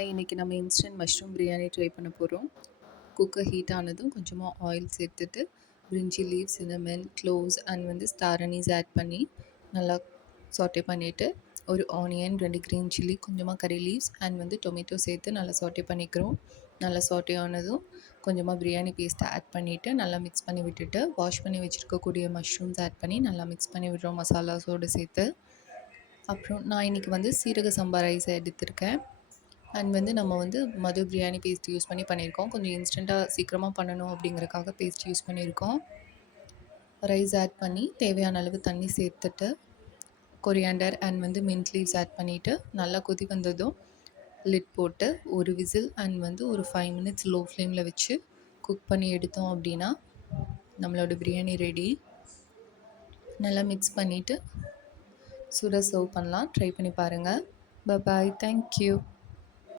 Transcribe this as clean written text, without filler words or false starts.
Hi, இன்னைக்கு நம்ம instant mushroom biryani try பண்ண போகிறோம். குக்கர் ஹீட் ஆனதும் கொஞ்சமாக ஆயில் சேர்த்துட்டு brinji leaves, cinnamon, cloves and star anise add பண்ணி நல்லா சாட்டே பண்ணிவிட்டு ஒரு ஆனியன், 2 க்ரீன் சில்லி, கொஞ்சமாக கறி லீவ்ஸ் அண்ட் டொமேட்டோ சேர்த்து நல்லா சாட்டே பண்ணிக்கிறோம். நல்லா சாட்டே ஆனதும் கொஞ்சமாக பிரியாணி பேஸ்ட்டை ஆட் பண்ணிவிட்டு நல்லா மிக்ஸ் பண்ணி விட்டுட்டு வாஷ் பண்ணி வச்சுருக்கக்கூடிய மஷ்ரூம்ஸ் ஆட் பண்ணி நல்லா மிக்ஸ் பண்ணி விடுறோம் மசாலாஸோடு சேர்த்து. அப்புறம் நான் இன்றைக்கி சீரக சம்பா ரைஸை எடுத்திருக்கேன். அண்ட் நம்ம மது பிரியாணி பேஸ்ட் யூஸ் பண்ணி பண்ணியிருக்கோம். கொஞ்சம் இன்ஸ்டண்ட்டாக சீக்கிரமாக பண்ணணும் அப்படிங்கிறக்காக பேஸ்ட் யூஸ் பண்ணியிருக்கோம். ரைஸ் ஆட் பண்ணி தேவையான அளவு தண்ணி சேர்த்துட்டு coriander and mint leaves add பண்ணிவிட்டு நல்லா கொதி வந்ததும் லிட் போட்டு ஒரு விசில் அண்ட் ஒரு 5 மினிட்ஸ் லோ ஃப்ளேமில் வச்சு குக் பண்ணி எடுத்தோம் அப்படின்னா நம்மளோட பிரியாணி ரெடி. நல்லா மிக்ஸ் பண்ணிவிட்டு சுட சர்வ் பண்ணலாம். ட்ரை பண்ணி பாருங்கள். பாய், தேங்க்யூ.